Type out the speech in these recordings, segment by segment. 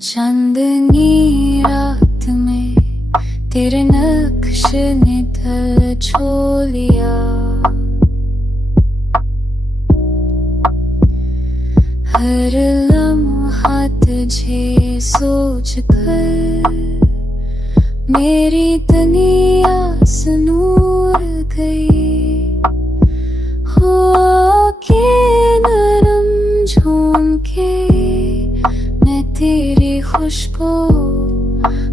चांदनी रात में तेरे नक्श ने दिल छू लिया। हर लम्हा तुझे सोच कर मेरी दुनिया से नूर गई। हो के नरम झूम के मैं तेरी खुशबू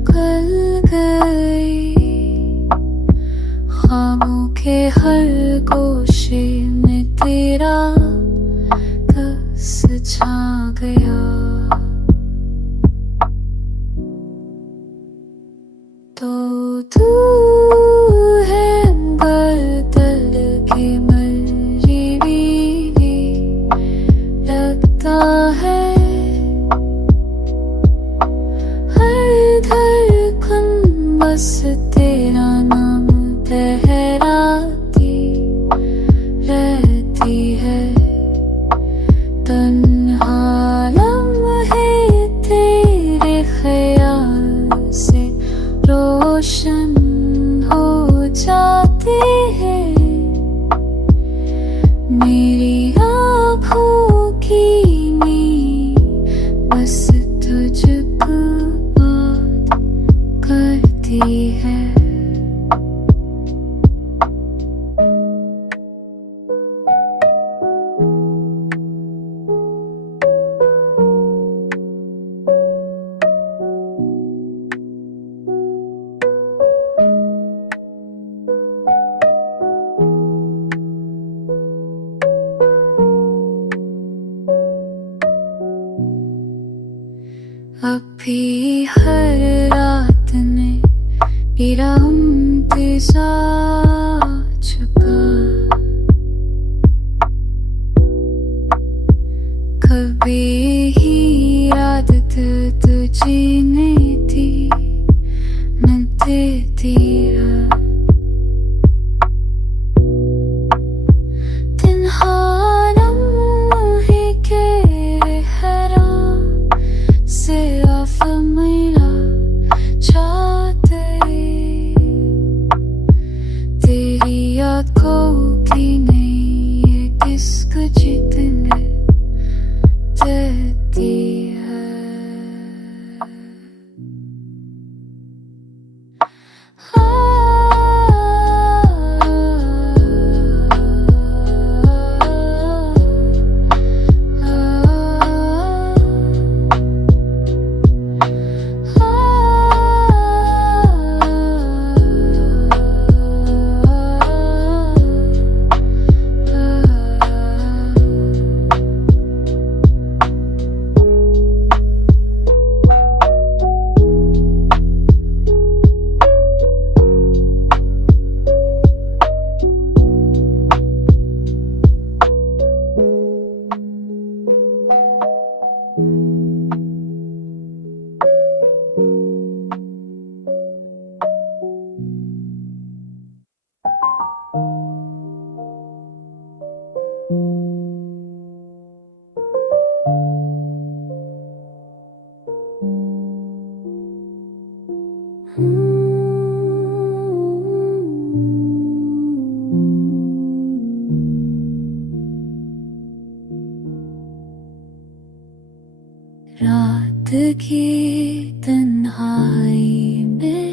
गल गई। ख्वाबों के हर गोशे में तेरा कस छा गया। तो तू है बदल की मरी बीवी लगता है। हर धड़कन बस तेरा नाम लहराती रहती है। तन्हा लम्हे तेरे ख्याल से रोशन हो जाते हैं। मेरी आँखों की नींद बस तुझको बात करती है। अभी हर रात में मेरा इंतजार छुपा। कभी ही आदत तुझे ने थी मिलते तेरा। किसको जीतने देती है। रात की तन्हाई में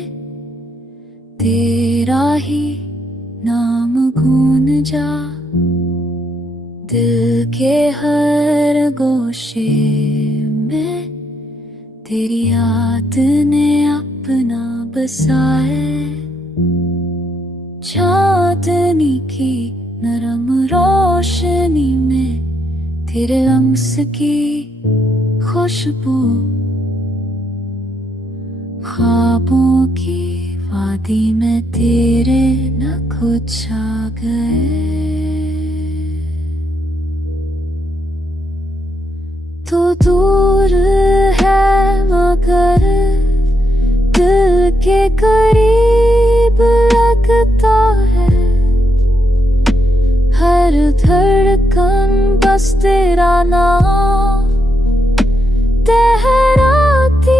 तेरा ही नाम गूंज जा। दिल के हर गोशे में तेरी याद ने अपना बसाए। चांदनी की नरम रोशनी में तेरे लम्स की खुशबू। ख्वाबों की वादी में तेरे नखों छा गए। तो दूर है मगर दिल के करीब लगता है। हर धड़कन बस तेरा नाम लहराती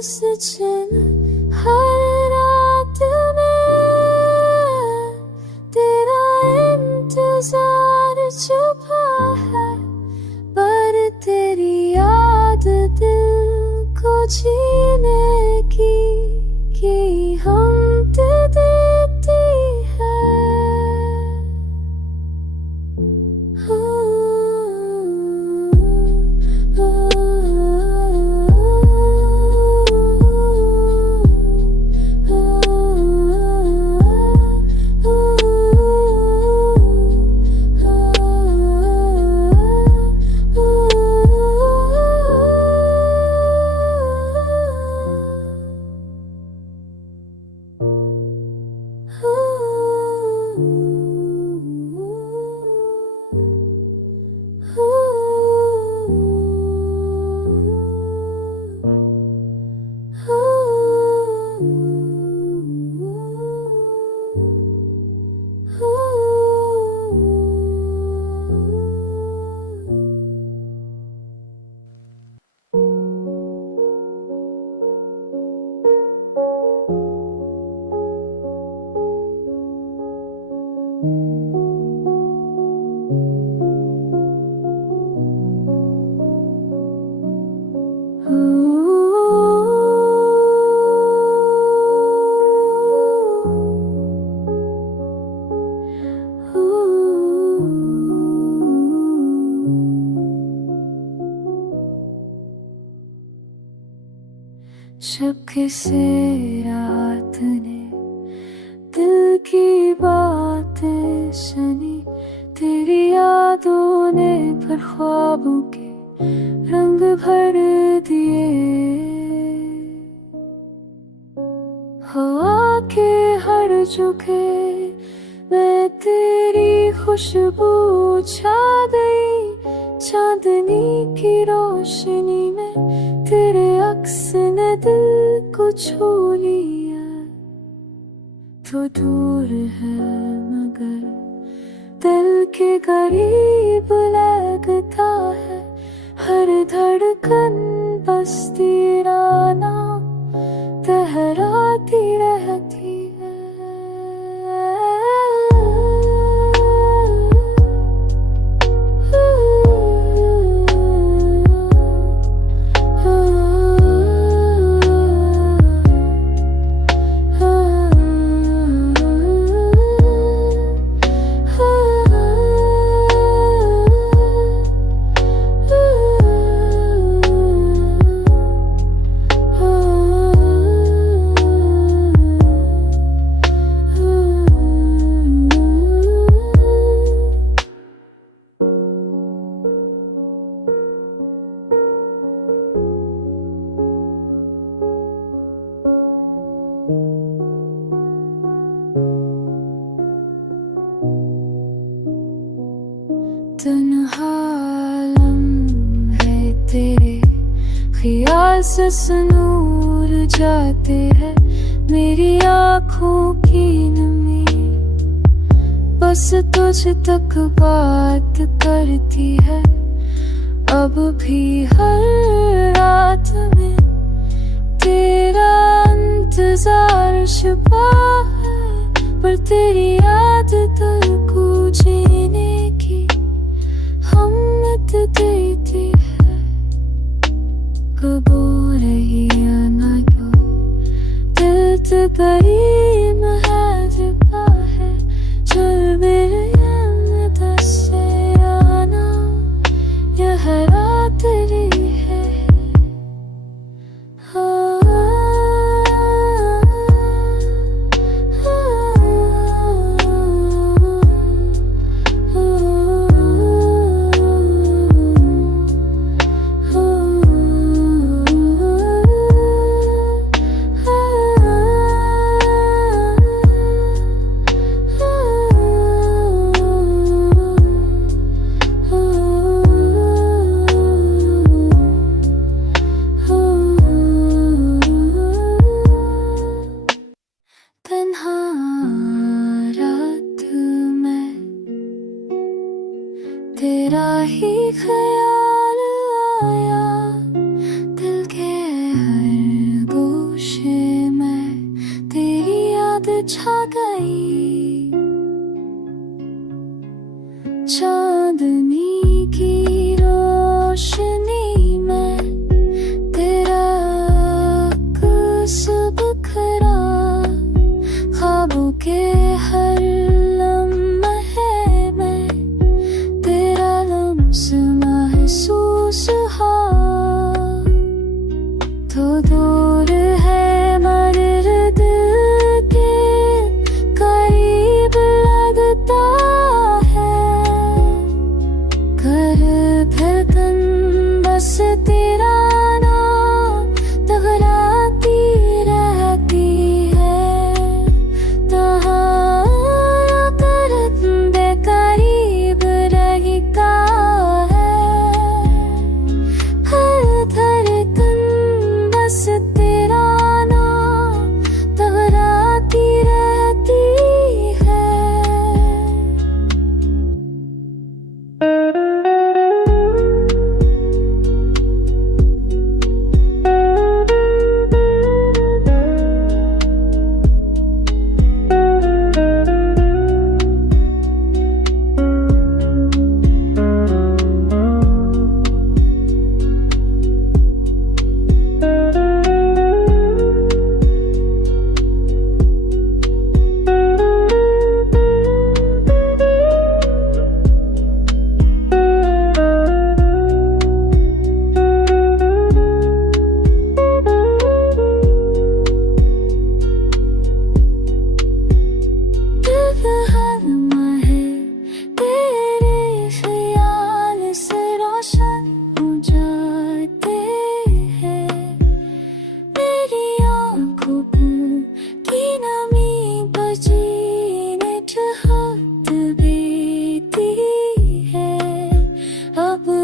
सजन हर रात में तेरा इंतजार छुपा है, पर तेरी याद दिल को जीने की हम देती है। जब किसी रात ने दिल की बातें सुनी, तेरी यादों ने फिर ख्वाबों के रंग भर दिए। हवा के हर झोंके मैं तेरी खुशबू छा गई, चांदनी की रोशनी में तेरे अक्स ने दिल को छू लिया। तो दूर है मगर दिल के करीब लगता है, हर धड़कन बस तेरा नाम तहराती रहती है। तन्हा लम्हे तेरे ख्याल से सुनूर जाते हैं, मेरी आँखों की नमी बस तुझ तक बात करती है। अब भी हर रात में तेरा इंतजार छुपा है, पर तेरी याद दिल को जीने की हिम्मत देती है। कबूल रही ना क्यों दिल तो करीम है जबा है, चल मेरे दस से आना यह रात तेरी है। हाँ, हाँ, हाँ, ही ख्याल आया, दिल के हर गोशे में तेरी याद छा गई। चांदनी की रोशनी में तेरा कुसुम खरा, ख्वाबों के हर लम्हे में तेरा लम्स महसूस हा। तो दूर है मगर दिल के करीब लगता है, कर धड़कन बस तेरा नाम दोहराती रहती है। तहाँ कर बेकरीब रही का है, हर धड़कन बस तेरा नाम दोहराती रहती है।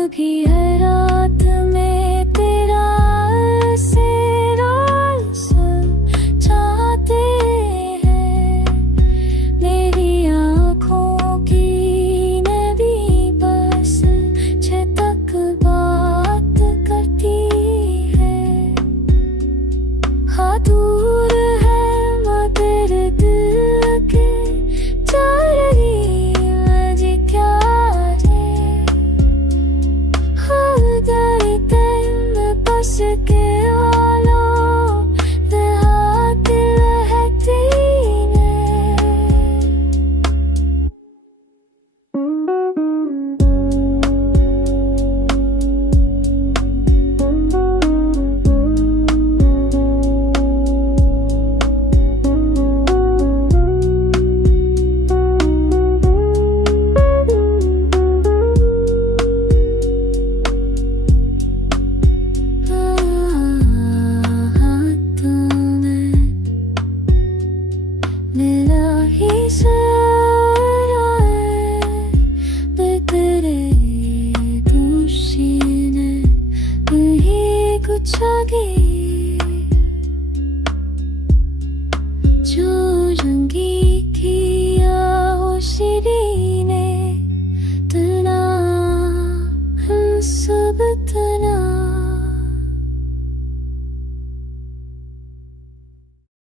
भी हर रात में तेरा से रास चाहते हैं। मेरी आँखों की नदी बस तक बात करती है। हाँ दूर है मगर दिल के चारी मजी क्या बस के आलो देहात रहती ने। जो रंगी थी शिरी ने तना सब तना